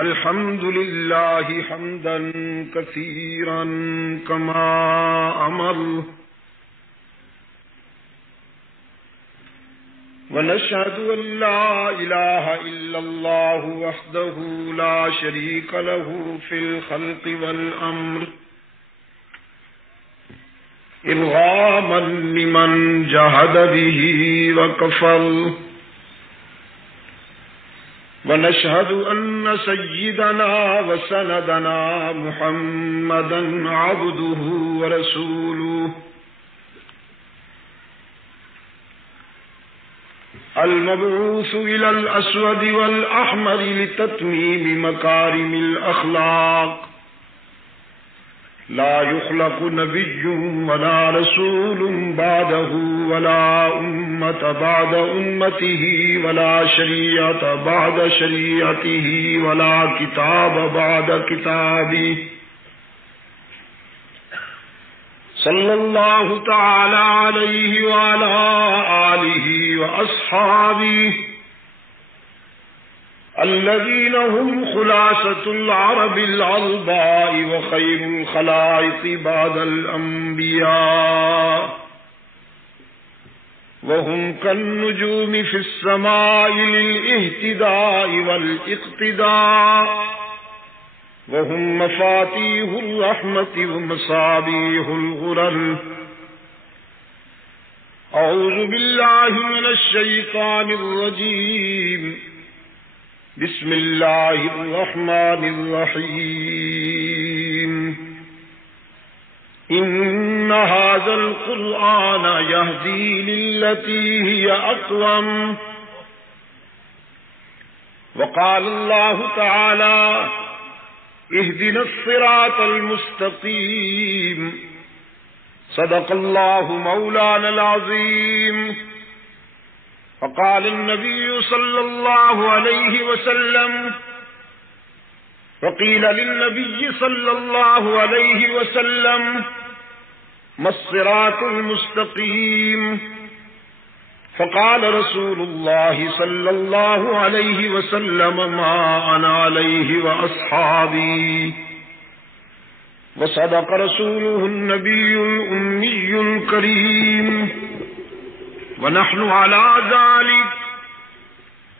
الحمد لله حمدا كثيرا كما أمر ونشهد أن لا إله إلا الله وحده لا شريك له في الخلق والأمر إرغاما لمن جهد به وكفر ونشهد أن سيدنا وسندنا محمدا عبده ورسوله المبعوث إلى الأسود والأحمر لتتميم مكارم الأخلاق لا يخلق نبي ولا رسول بعده ولا أمة بعد أمته ولا شريعة بعد شريعته ولا كتاب بعد كتابه صلى الله تعالى عليه وعلى آله وأصحابه الذين هم خلاصة العرب العظباء وخير الخلائق بعد الأنبياء وهم كالنجوم في السماء للاهتداء والاقتداء وهم مفاتيح الرحمة ومصابيح الغرر. أعوذ بالله من الشيطان الرجيم. بسم الله الرحمن الرحيم. إن هذا القرآن يهدي للتي هي أقوم. وقال الله تعالى اهدنا الصراط المستقيم. صدق الله مولانا العظيم. فقال النبي صلى الله عليه وسلم وقيل للنبي صلى الله عليه وسلم ما الصراط المستقيم؟ فقال رسول الله صلى الله عليه وسلم ما أنا عليه وأصحابي. وصدق رسوله النبي الأمي الكريم. ونحن على ذلك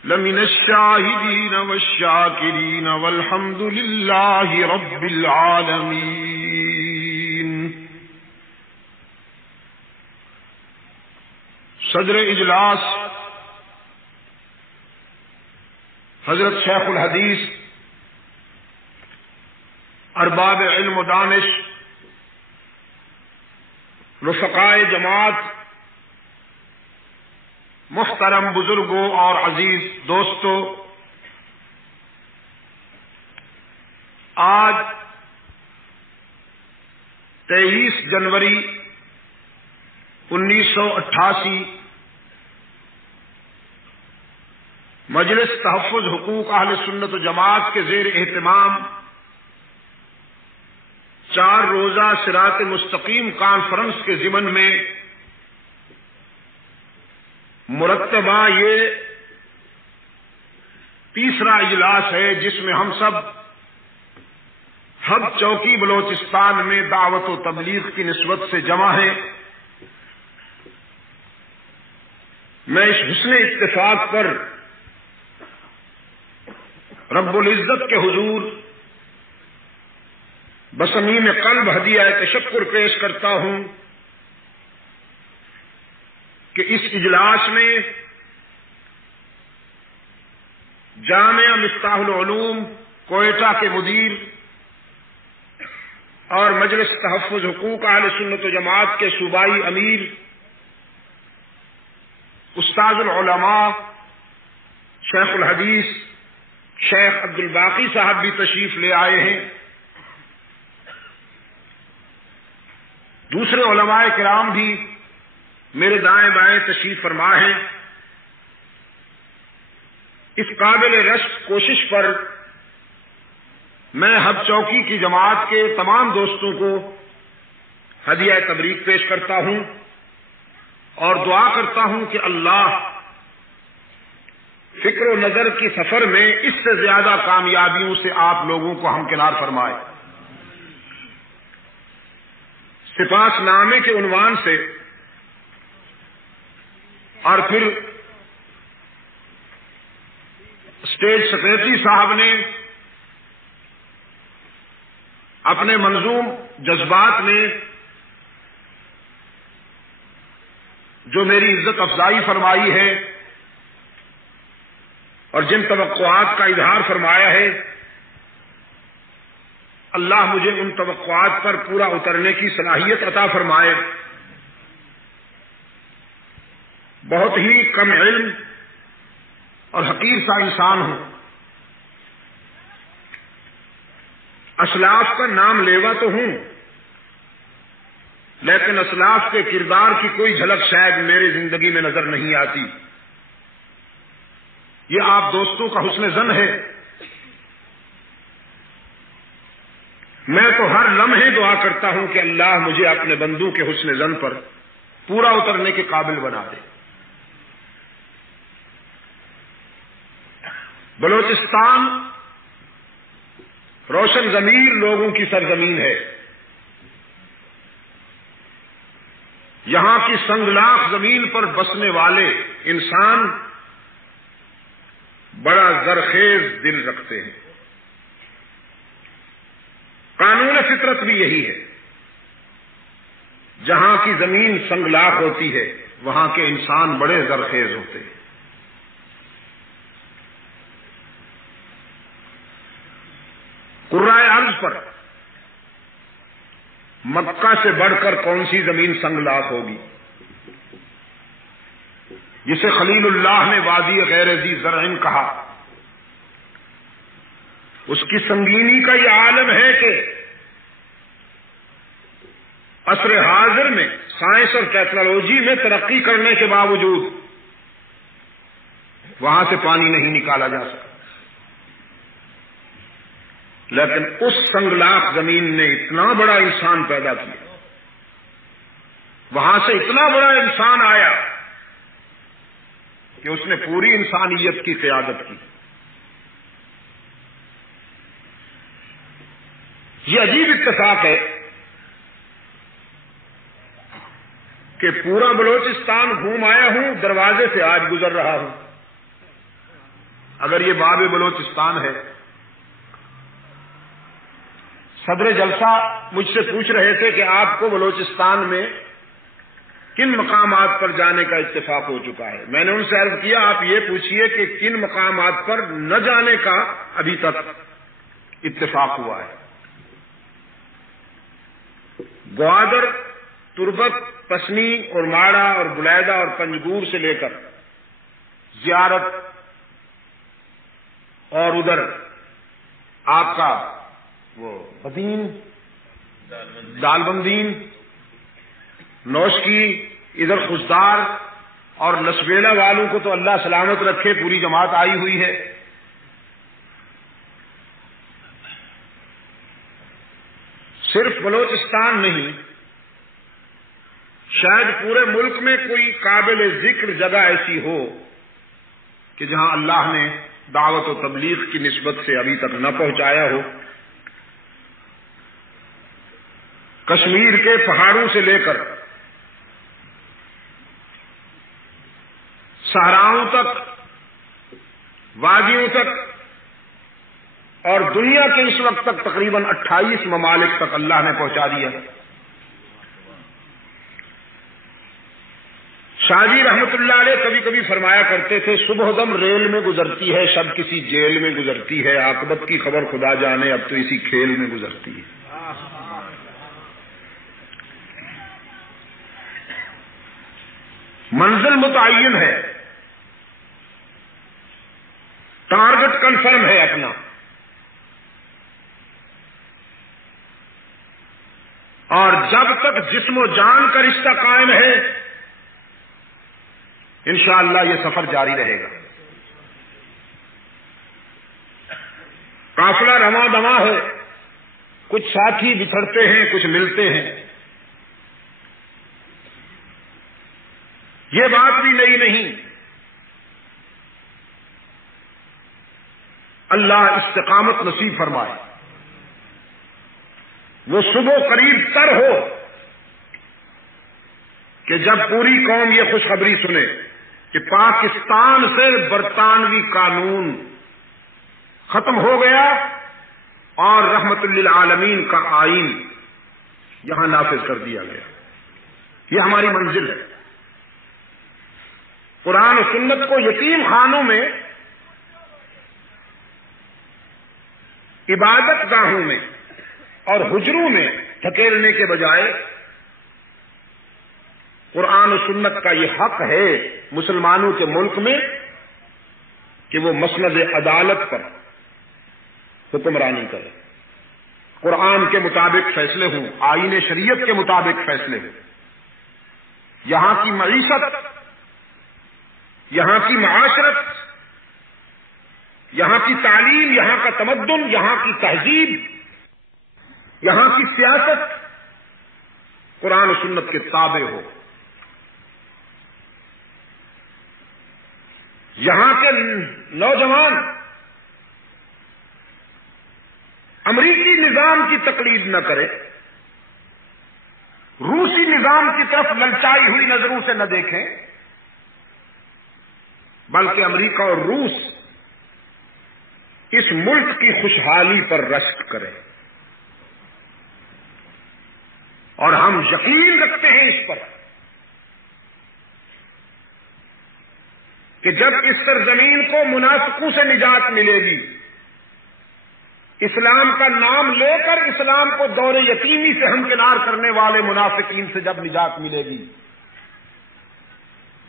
لمن الشاهدين والشاكرين والحمد لله رب العالمين. صدر اجلاس حضرت شیخ الحدیث ارباب علم و دانش رفقائے جماعت محترم بزرگوں اور عزیز دوستوں، آج 23 جنوری 1988 مجلس تحفظ حقوق اہل سنت و جماعت کے زیر اہتمام 4 روزہ صراط مستقیم کانفرنس کے ضمن میں مرتبہ یہ تیسرا اجلاس ہے جس میں ہم سب ہب چوکی بلوچستان میں دعوت و تبلیغ کی نسبت سے جمع ہیں۔ میں اس حسن اتفاق پر رب العزت کے حضور بصمیم قلب ہدیہ تشکر پیش کرتا ہوں کہ اس اجلاس میں جامعہ مفتاح العلوم کوئٹہ کے مدیر اور مجلس تحفظ حقوق اہل سنت و جماعت کے صوبائی امیر استاذ العلماء شیخ الحدیث شیخ عبد الباقی صاحب بھی تشریف لے آئے ہیں۔ دوسرے علماء کرام بھی میرے دائیں بائیں تشریف فرما ہیں۔ اس قابل رشک کوشش پر میں ہب چوکی کی جماعت کے تمام دوستوں کو ہدیہ تبریک پیش کرتا ہوں اور دعا کرتا ہوں کہ اللہ فکر و نظر کی سفر میں اس سے زیادہ کامیابیوں سے آپ لوگوں کو ہمکنار فرمائے۔ سپاس نامے کے عنوان سے اور پھر اسٹیج سیکریٹری صاحب نے اپنے منظوم جذبات میں جو میری عزت افزائی فرمائی ہے اور جن توقعات کا اظہار فرمایا ہے، اللہ مجھے ان توقعات پر پورا اترنے کی صلاحیت عطا فرمائے۔ بہت ہی کم علم اور حقیر سا انسان ہوں، اسلاف کا نام لیوا تو ہوں، لیکن اسلاف کے کردار کی کوئی جھلک شاید میری زندگی میں نظر نہیں آتی۔ یہ آپ دوستوں کا حسن ظن ہے۔ میں تو ہر لمحے دعا کرتا ہوں کہ اللہ مجھے اپنے بندوں کے حسن ظن پر پورا اترنے کے قابل بنا دے۔ بلوچستان روشن ضمیر لوگوں کی سرزمین ہے۔ یہاں کی سنگلاخ زمین پر بسنے والے انسان بڑا زرخیز دل رکھتے ہیں۔ قانون فطرت بھی یہی ہے، جہاں کی زمین سنگلاخ ہوتی ہے وہاں کے انسان بڑے زرخیز ہوتے ہیں۔ قرائے ارض پر مکہ سے بڑھ کر کون سی زمین سنگلاخ ہوگی، جسے خلیل اللہ نے وادی غیر ذی زرع کہا۔ اس کی سنگینی کا یہ عالم ہے کہ عصر حاضر میں سائنس اور ٹیکنالوجی میں ترقی کرنے کے باوجود وہاں سے پانی نہیں نکالا جا سکتا، لیکن اس سنگلاخ زمین نے اتنا بڑا انسان پیدا کیا، وہاں سے اتنا بڑا انسان آیا کہ اس نے پوری انسانیت کی قیادت کی۔ یہ عجیب اتفاق ہے کہ پورا بلوچستان گھوم آیا ہوں، دروازے سے آج گزر رہا ہوں۔ اگر یہ باب بلوچستان ہے، صدر جلسہ مجھ سے پوچھ رہے تھے کہ آپ کو بلوچستان میں کن مقامات پر جانے کا اتفاق ہو چکا ہے۔ میں نے ان سے عرض کیا آپ یہ پوچھئے کہ کن مقامات پر نہ جانے کا ابھی تک اتفاق ہوا ہے۔ گوادر، تربت، پسنی اور ماڑا اور بلیدہ اور پنجگور سے لے کر زیارت اور ادھر آپ کا وہ بدین، دال بندین، نوشکی، ادھر خزدار اور لسبیلا والوں کو تو اللہ سلامت رکھے، پوری جماعت آئی ہوئی ہے۔ صرف بلوچستان نہیں، شاید پورے ملک میں کوئی قابل ذکر جگہ ایسی ہو کہ جہاں اللہ نے دعوت و تبلیغ کی نسبت سے ابھی تک نہ پہنچایا ہو۔ کشمیر کے پہاڑوں سے لے کر صحراؤں تک، وادیوں تک اور دنیا کے اس وقت تک تقریباً 28 ممالک تک اللہ نے پہنچا دیا۔ شاہ جی رحمت اللہ علیہ کبھی کبھی فرمایا کرتے تھے، صبح دم ریل میں گزرتی ہے، شب کسی جیل میں گزرتی ہے، عاقبت کی خبر خدا جانے، اب تو اسی کھیل میں گزرتی ہے۔ منزل متعین ہے، ٹارگٹ کنفرم ہے اپنا، اور جب تک جسم و جان کا رشتہ قائم ہے انشاءاللہ یہ سفر جاری رہے گا۔ قافلہ رواں دواں ہے، کچھ ساتھی بچھڑتے ہیں، کچھ ملتے ہیں۔ یہ بات بھی نئی نہیں اللہ استقامت نصیب فرمائے. وہ صبح قریب تر ہو کہ جب پوری قوم یہ خوشخبری سنے کہ پاکستان سے برطانوی قانون ختم ہو گیا اور رحمت للعالمین کا آئین یہاں نافذ کر دیا گیا. یہ ہماری منزل ہے. قرآن و سنت کو یتیم خانوں میں، عبادت گاہوں میں اور حجروں میں دھکیلنے کے بجائے قرآن و سنت کا یہ حق ہے مسلمانوں کے ملک میں کہ وہ مسند عدالت پر حکمرانی کرے، قرآن کے مطابق فیصلے ہوں، آئین شریعت کے مطابق فیصلے ہوں. یہاں کی معیشت، یہاں کی معاشرت، یہاں کی تعلیم، یہاں کا تمدن، یہاں کی تہذیب، یہاں کی سیاست قرآن و سنت کے تابع ہو. یہاں کے نوجوان امریکی نظام کی تقلید نہ کرے، روسی نظام کی طرف للچائی ہوئی نظروں سے نہ دیکھیں، بلکہ امریکہ اور روس اس ملک کی خوشحالی پر رشک کرے. اور ہم یقین رکھتے ہیں اس پر کہ جب اس سرزمین کو منافقوں سے نجات ملے گی، اسلام کا نام لے کر اسلام کو دور یتیمی سے ہمکنار کرنے والے منافقین سے جب نجات ملے گی،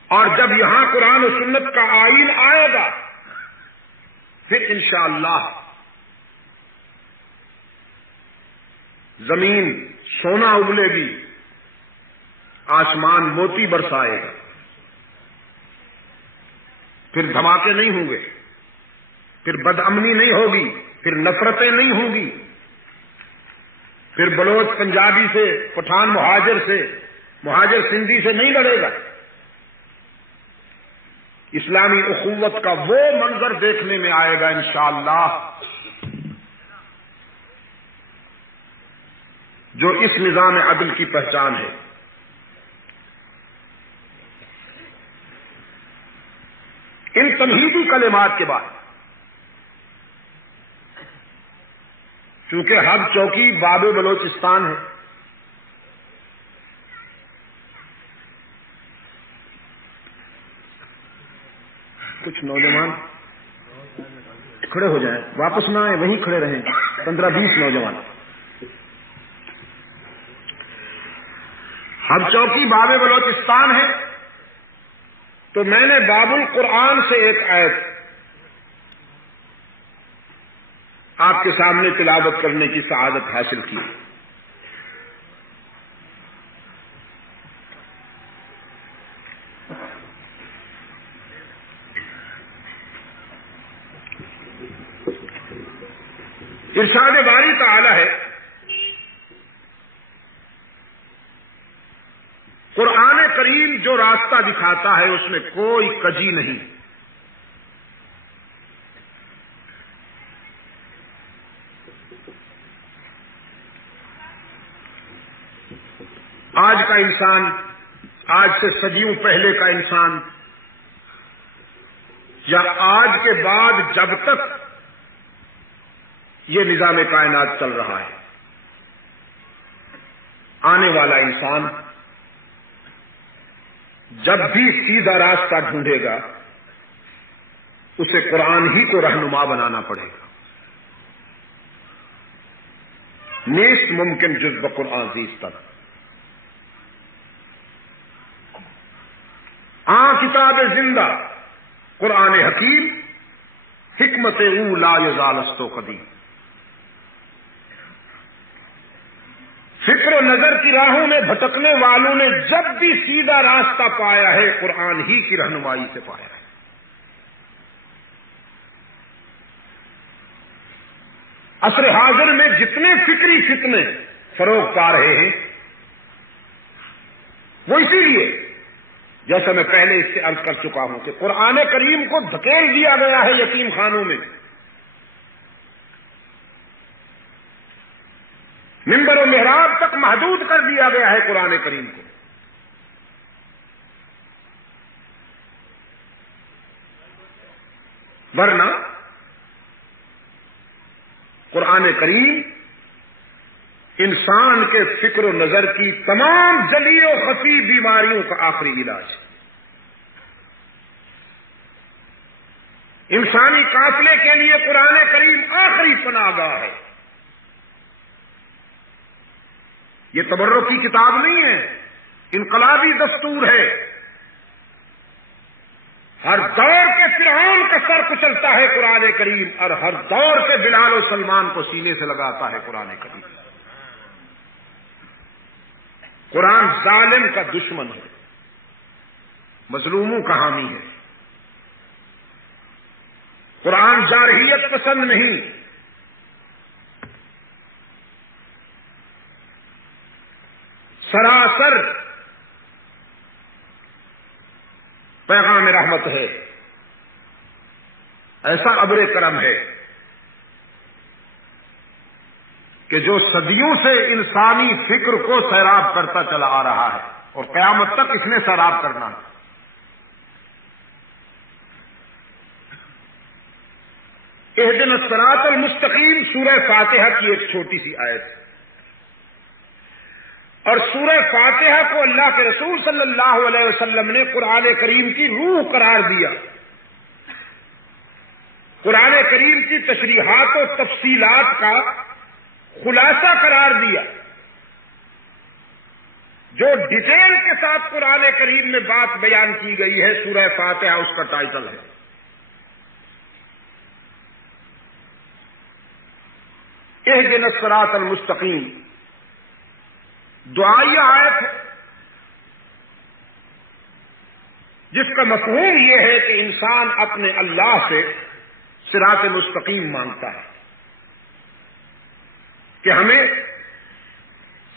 اور جب یہاں قرآن و سنت کا آئین آئے گا، پھر انشاءاللہ زمین سونا اگلے گی، آسمان موتی برسائے گا. پھر دھماکے نہیں ہوں گے، پھر بد امنی نہیں ہوگی، پھر نفرتیں نہیں ہوں گی، پھر بلوچ پنجابی سے، پٹھان مہاجر سندھی سے نہیں لڑے گا. اسلامی اخوت کا وہ منظر دیکھنے میں آئے گا انشاءاللہ جو اس نظام عدل کی پہچان ہے. ان تمہیدی کلمات کے بعد، چونکہ ہب چوکی باب بلوچستان ہے، کچھ نوجوان کھڑے ہو جائیں، واپس نہ آئے، وہیں کھڑے رہیں، 15-20 نوجوان. ہب چوکی باب بلوچستان ہے، تو میں نے باب القرآن سے ایک آیت آپ کے سامنے تلاوت کرنے کی سعادت حاصل کی. ارشاد باری تعالی ہے، قرآن کریم جو راستہ دکھاتا ہے اس میں کوئی کجی نہیں. آج کا انسان، آج سے صدیوں پہلے کا انسان، یا آج کے بعد جب تک یہ نظام کائنات چل رہا ہے، آنے والا انسان جب بھی سیدھا راستہ ڈھونڈے گا اسے قرآن ہی کو رہنما بنانا پڑے گا. نیست ممکن جز بقرآن عزیز تک. کتاب زندہ قرآن حکیم، حکمت او لا یزال استو قدیم. فکر و نظر کی راہوں میں بھٹکنے والوں نے جب بھی سیدھا راستہ پایا ہے قرآن ہی کی رہنمائی سے پایا ہے. عصر حاضر میں جتنے فکری فتنے فروغ پا رہے ہیں وہ اسی لیے، جیسا میں پہلے اس سے عرض کر چکا ہوں، کہ قرآن کریم کو دھکیل دیا گیا ہے یتیم خانوں میں، ممبر و محراب تک محدود کر دیا گیا ہے قرآن کریم کو. ورنہ قرآن کریم انسان کے فکر و نظر کی تمام جلی و خفی بیماریوں کا آخری علاج ہے. انسانی قافلے کے لیے قرآن کریم آخری پناہ گاہ ہے. یہ تبرکی کتاب نہیں ہے، انقلابی دستور ہے. ہر دور کے فرعون کا سر کچلتا ہے قرآن کریم، اور ہر دور کے بلال و سلمان کو سینے سے لگاتا ہے قرآن کریم. قرآن ظالم کا دشمن ہے، مظلوموں کا حامی ہے. قرآن جارحیت پسند نہیں، سراسر پیغام رحمت ہے. ایسا ابر کرم ہے کہ جو صدیوں سے انسانی فکر کو سیراب کرتا چلا آ رہا ہے، اور قیامت تک اس نے سیراب کرنا ہے. اہدنا الصراط المستقیم سورہ فاتحہ کی ایک چھوٹی سی آیت ہے، اور سورہ فاتحہ کو اللہ کے رسول صلی اللہ علیہ وسلم نے قرآن کریم کی روح قرار دیا، قرآن کریم کی تشریحات و تفصیلات کا خلاصہ قرار دیا. جو ڈیٹیل کے ساتھ قرآن کریم میں بات بیان کی گئی ہے، سورہ فاتحہ اس کا ٹائٹل ہے. اہدنا الصراط المستقیم دعائیہ آیت ہے، جس کا مفہوم یہ ہے کہ انسان اپنے اللہ سے صراط مستقیم مانگتا ہے کہ ہمیں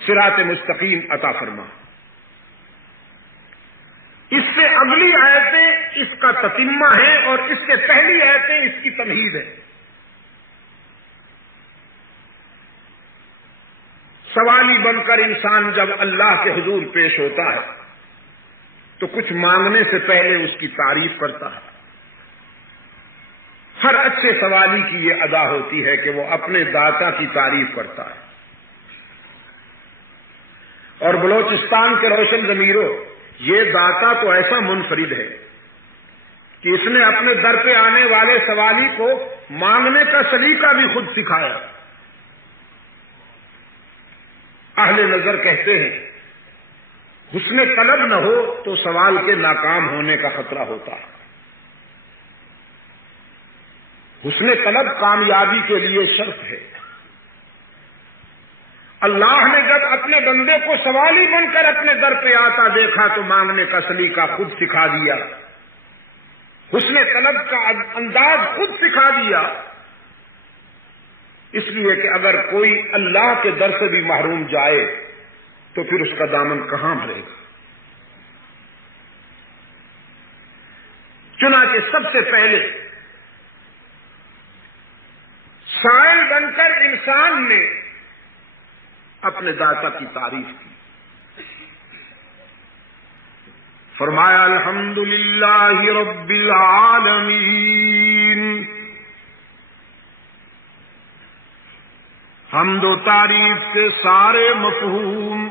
صراط مستقیم عطا فرما. اس سے اگلی آیتیں اس کا تتمہ ہیں، اور اس سے پہلی آیتیں اس کی تمہید ہے. سوالی بن کر انسان جب اللہ کے حضور پیش ہوتا ہے تو کچھ مانگنے سے پہلے اس کی تعریف کرتا ہے. ہر اچھے سوالی کی یہ ادا ہوتی ہے کہ وہ اپنے داتا کی تعریف کرتا ہے. اور بلوچستان کے روشن ضمیروں، یہ داتا تو ایسا منفرد ہے کہ اس نے اپنے در پہ آنے والے سوالی کو مانگنے کا سلیقہ بھی خود سکھایا. اہل نظر کہتے ہیں حسن طلب نہ ہو تو سوال کے ناکام ہونے کا خطرہ ہوتا ہے. حسن طلب کامیابی کے لیے شرط ہے. اللہ نے جب اپنے بندے کو سوالی بن کر اپنے در پہ آتا دیکھا تو مانگنے کا سلیقہ خود سکھا دیا، حسن طلب کا انداز خود سکھا دیا. اس لیے کہ اگر کوئی اللہ کے در سے بھی محروم جائے تو پھر اس کا دامن کہاں بھرے گا. چنانچہ سب سے پہلے سائل بن کر انسان نے اپنے داتا کی تعریف کی. فرمایا الحمدللہ رب العالمین. حمد و تعریف کے سارے مفہوم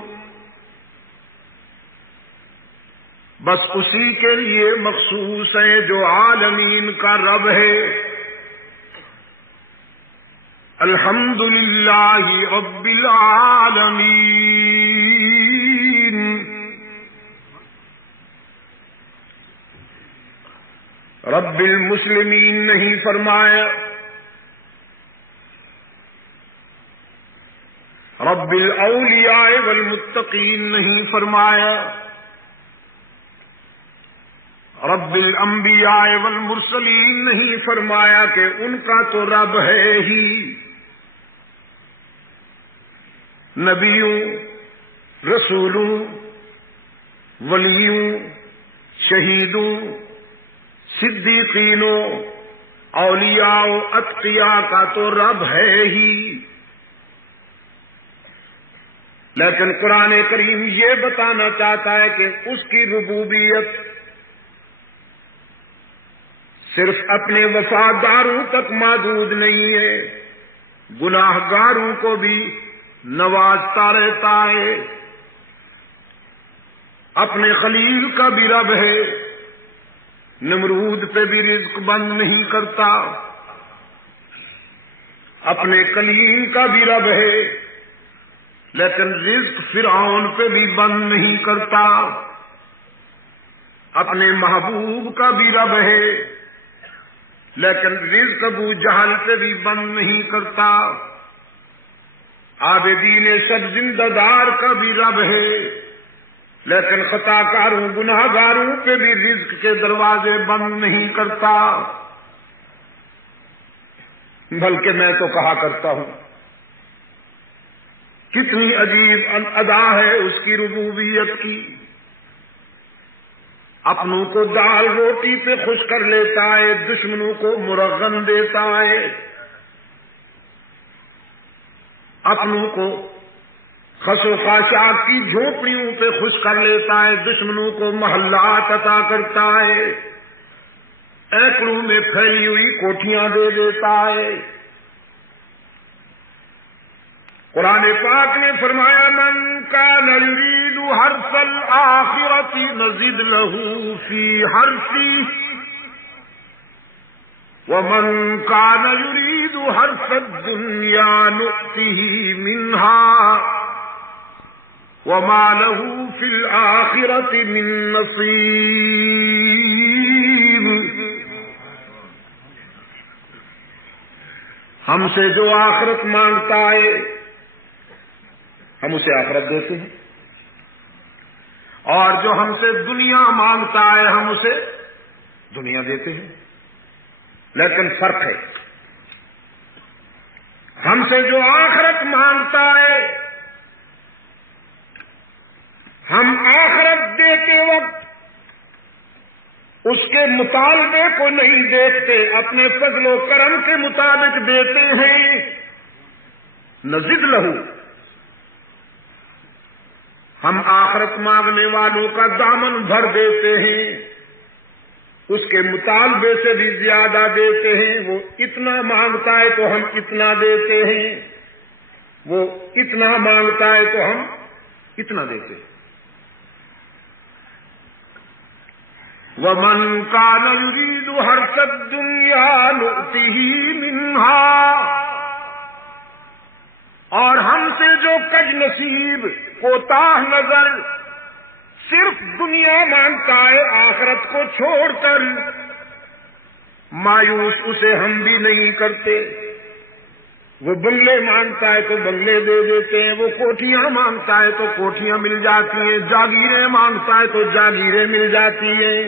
بس اسی کے لیے مخصوص ہیں جو عالمین کا رب ہے. الحمدللہ رب العالمین. رب المسلمین نہیں فرمایا، رب الاولیاء والمتقین نہیں فرمایا، رب الانبیاء والمرسلین نہیں فرمایا کہ ان کا تو رب ہے ہی. نبیوں، رسولوں، ولیوں، شہیدوں، صدیقینوں، اولیاء و اتقیاء کا تو رب ہے ہی. لیکن قرآن کریم یہ بتانا چاہتا ہے کہ اس کی ربوبیت صرف اپنے وفاداروں تک محدود نہیں ہے، گناہ گاروں کو بھی نوازتا رہتا ہے، اپنے خلیل کا بھی رب ہے، نمرود پہ بھی رزق بند نہیں کرتا، اپنے کلیم کا بھی رب ہے لیکن رزق فرعون پہ بھی بند نہیں کرتا، اپنے محبوب کا بھی رب ہے لیکن رزق ابو جہل پہ بھی بند نہیں کرتا، عابدین سب زندہ دار کا بھی رب ہے لیکن خطا کاروں گناہ گاروں پہ بھی رزق کے دروازے بند نہیں کرتا۔ بلکہ میں تو کہا کرتا ہوں کتنی عجیب ادا ہے اس کی ربوبیت کی، اپنوں کو دال روٹی پہ خوش کر لیتا ہے، دشمنوں کو مرغن دیتا ہے، اپنوں کو خس و خاشاک کی جھونپڑیوں پہ خوش کر لیتا ہے، دشمنوں کو محلات عطا کرتا ہے، ایکڑوں میں پھیلی ہوئی کوٹھیاں دے دیتا ہے۔ قرآن پاک نے فرمایا من کان یرید حرث الآخرۃ نزد له فی حرثہ ومن کان یرید حرث الدنیا نؤتہ منہا وما له فی الآخرۃ من نصیب۔ ہم سے جو آخرت مانگتا ہے ہم اسے آخرت دیتے ہیں، اور جو ہم سے دنیا مانگتا ہے ہم اسے دنیا دیتے ہیں، لیکن فرق ہے، ہم سے جو آخرت مانگتا ہے ہم آخرت دیتے وقت اس کے مطالبے کو نہیں دیکھتے، اپنے فضل و کرم کے مطابق دیتے ہیں، نزد لہو، ہم آخرت مانگنے والوں کا دامن بھر دیتے ہیں، اس کے مطالبے سے بھی زیادہ دیتے ہیں، وہ اتنا مانگتا ہے تو ہم اتنا دیتے ہیں، وہ اتنا مانگتا ہے تو ہم اتنا دیتے ہیں۔ وَمَنْ كَانَ يُرِيدُ حَرْثَ الدُّنْيَا نُؤْتِهِ مِنْهَا، اور ہم سے جو کج نصیب کوتاہ نظر صرف دنیا مانگتا ہے آخرت کو چھوڑ کر، مایوس اسے ہم بھی نہیں کرتے، وہ بنگلے مانگتا ہے تو بنگلے دے دیتے ہیں، وہ کوٹھیاں مانگتا ہے تو کوٹھیاں مل جاتی ہیں، جاگیریں مانگتا ہے تو جاگیریں مل جاتی ہیں،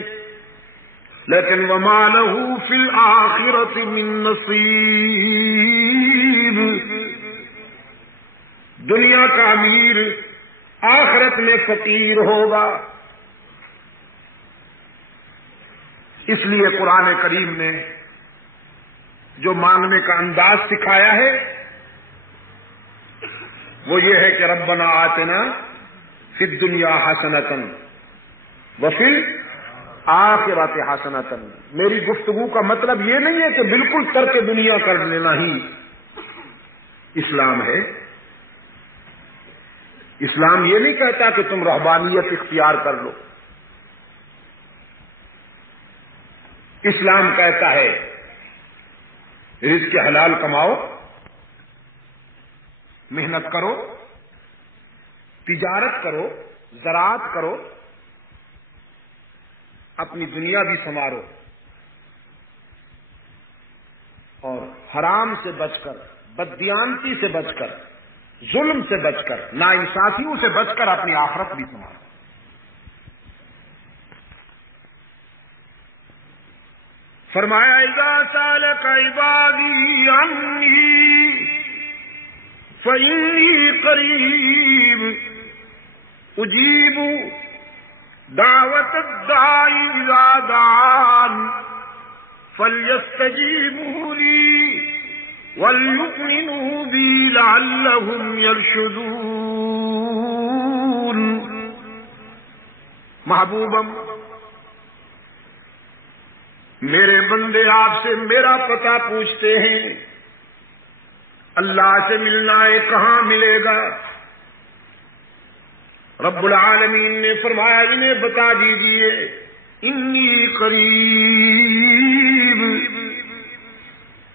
لیکن وما لہ فی الآخرۃ من نصیب، دنیا کا امیر آخرت میں فقیر ہوگا۔ اس لیے قرآن کریم نے جو مانگنے کا انداز سکھایا ہے وہ یہ ہے کہ ربنا آتنا فی الدنیا حسنۃ وفی الآخرۃ حسنۃ۔ میری گفتگو کا مطلب یہ نہیں ہے کہ بالکل ترک دنیا کر لینا ہی اسلام ہے، اسلام یہ نہیں کہتا کہ تم رہبانیت اختیار کر لو، اسلام کہتا ہے رزق حلال کماؤ، محنت کرو، تجارت کرو، زراعت کرو، اپنی دنیا بھی سنوارو، اور حرام سے بچ کر، بددیانتی سے بچ کر، ظلم سے بچ کر، ناانصافیوں سے بچ کر اپنی آخرت بھی سنوارو۔ فرمایا اذا سالک عبادی عنی فإنی قریب اجیب دعوت الداعی اذا دعان فلیستجیبوا لی وَلْيُؤْمِنُوا بِي لَعَلَّهُمْ يَرْشُدُونَ۔ محبوبم، میرے بندے آپ سے میرا پتہ پوچھتے ہیں، اللہ سے ملنا ہے کہاں ملے گا؟ رب العالمین نے فرمایا انہیں بتا دیجئے انی قریب،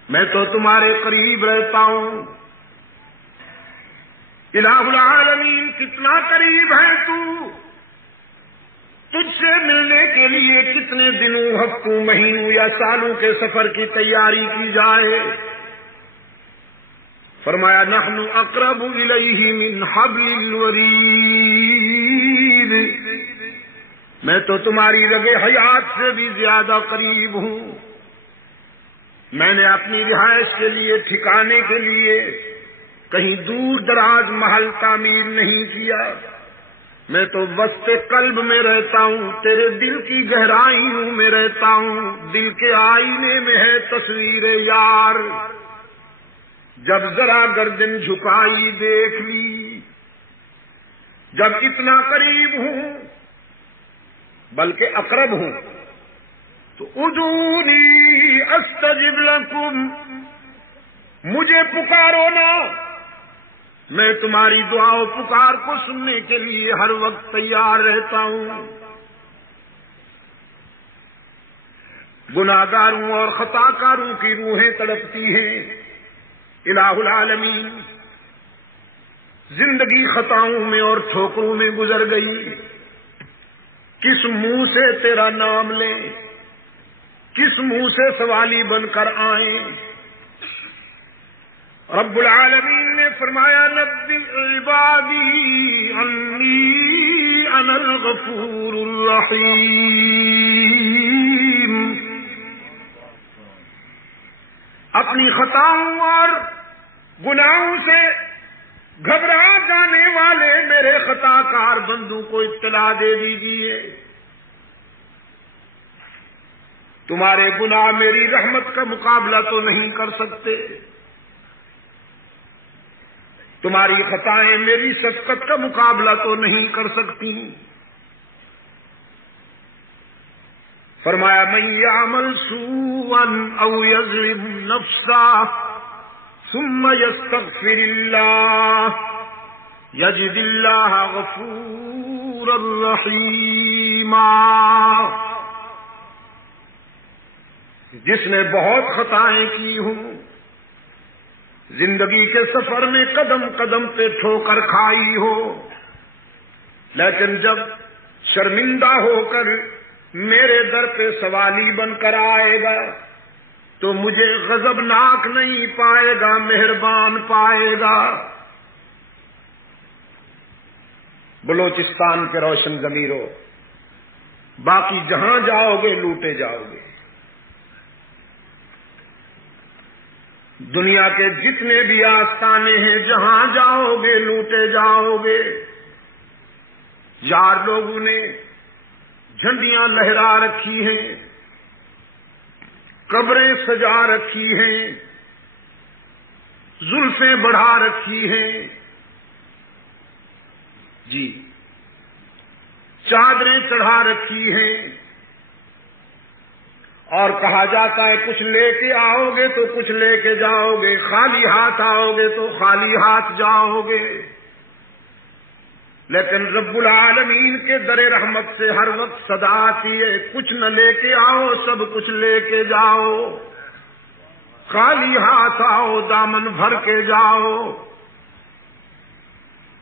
میں تو تمہارے قریب رہتا ہوں۔ الہ العالمین کتنا قریب ہے تو؟ تجھ سے ملنے کے لیے کتنے دنوں، ہفتوں، مہینوں یا سالوں کے سفر کی تیاری کی جائے؟ فرمایا نحن اقرب الیہ من حبل الورید، میں تو تمہاری رگ حیات سے بھی زیادہ قریب ہوں۔ میں نے اپنی رہائش کے لیے، ٹھکانے کے لیے کہیں دور دراز محل تعمیر نہیں کیا، میں تو وسط قلب میں رہتا ہوں، تیرے دل کی گہرائیوں میں رہتا ہوں۔ دل کے آئینے میں ہے تصویر یار، جب ذرا گردن جھکائی دیکھ لی، جب اتنا قریب ہوں بلکہ اقرب ہوں تو ادعونی استجب لکم، مجھے پکارو نا، میں تمہاری دعا و پکار کو سننے کے لیے ہر وقت تیار رہتا ہوں۔ گناہگاروں اور خطا کاروں کی روحیں تڑپتی ہیں، الہ العالمین زندگی خطاؤں میں اور ٹھوکروں میں گزر گئی، کس منہ سے تیرا نام لیں، کس منہ سے سوالی بن کر آئیں؟ رب العالمین نے فرمایا نبی عبادی انی انا الغفور الرحیم، اپنی خطاؤں اور گناہوں سے گھبرا جانے والے میرے خطا کار بندوں کو اطلاع دے دیجیے، تمہارے گناہ میری رحمت کا مقابلہ تو نہیں کر سکتے، تمہاری خطائیں میری شفقت کا مقابلہ تو نہیں کر سکتی۔ فرمایا من یعمل سوءا او یظلم نفسہ ثم یستغفر اللہ یجد اللہ غفورا رحیما، جس نے بہت خطائیں کی ہوں، زندگی کے سفر میں قدم قدم پہ ٹھوکر کھائی ہو، لیکن جب شرمندہ ہو کر میرے در پہ سوالی بن کر آئے گا تو مجھے غضبناک نہیں پائے گا، مہربان پائے گا۔ بلوچستان کے روشن ضمیروں، باقی جہاں جاؤ گے لوٹے جاؤ گے، دنیا کے جتنے بھی آستانے ہیں جہاں جاؤ گے لوٹے جاؤ گے۔ یار لوگوں نے جھنڈیاں لہرا رکھی ہیں، قبریں سجا رکھی ہیں، زلفیں بڑھا رکھی ہیں، جی چادریں چڑھا رکھی ہیں، اور کہا جاتا ہے کچھ لے کے آؤ گے تو کچھ لے کے جاؤ گے، خالی ہاتھ آؤ گے تو خالی ہاتھ جاؤ گے، لیکن رب العالمین کے در رحمت سے ہر وقت صدا آتی ہے کچھ نہ لے کے آؤ سب کچھ لے کے جاؤ، خالی ہاتھ آؤ دامن بھر کے جاؤ۔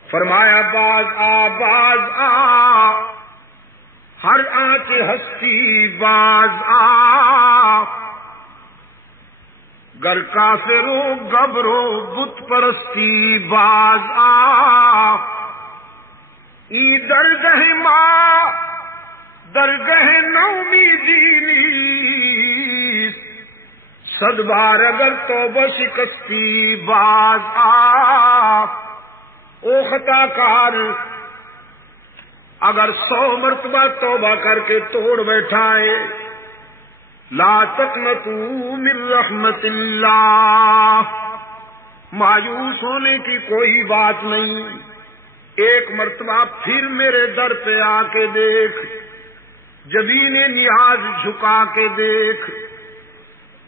فرمایا باز آ ہر آنچ ہستی باز آ، گر کافرو گبرو بت پرستی باز آ، ای درگہ ماں درگہ نومیدی نیست، صد بار اگر توبہ شکستی باز آ۔ او خطا کار اگر 100 مرتبہ توبہ کر کے توڑ بیٹھائے، لا تقنطوا من رحمت اللہ، مایوس ہونے کی کوئی بات نہیں، ایک مرتبہ پھر میرے در پہ آ کے دیکھ، جبین نیاز جھکا کے دیکھ،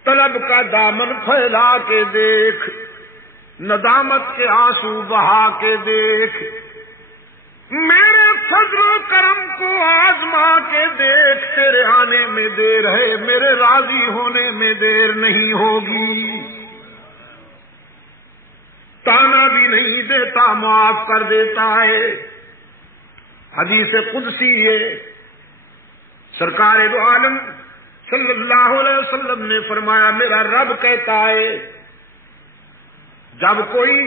طلب کا دامن پھیلا کے دیکھ، ندامت کے آنسو بہا کے دیکھ، میرے فضل و کرم کو آزما کے دیکھ، تیرے آنے میں دیر ہے، میرے راضی ہونے میں دیر نہیں ہوگی۔ تانا بھی نہیں دیتا، معاف کر دیتا ہے۔ حدیث قدسی ہے، سرکار دو عالم صلی اللہ علیہ وسلم نے فرمایا، میرا رب کہتا ہے جب کوئی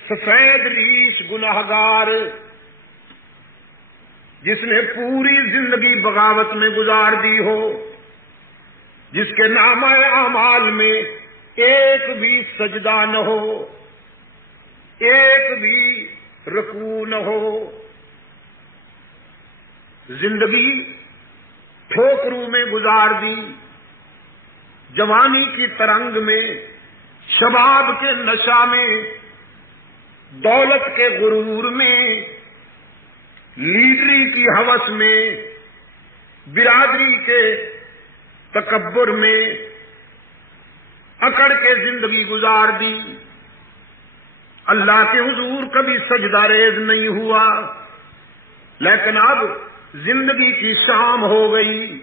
سفید ریش گناہگار جس نے پوری زندگی بغاوت میں گزار دی ہو، جس کے نامہ اعمال میں ایک بھی سجدہ نہ ہو، ایک بھی رکوع نہ ہو، زندگی ٹھوکروں میں گزار دی، جوانی کی ترنگ میں، شباب کے نشہ میں، دولت کے غرور میں، لیڈری کی ہوس میں، برادری کے تکبر میں اکڑ کے زندگی گزار دی، اللہ کے حضور کبھی سجدہ ریز نہیں ہوا، لیکن اب زندگی کی شام ہو گئی،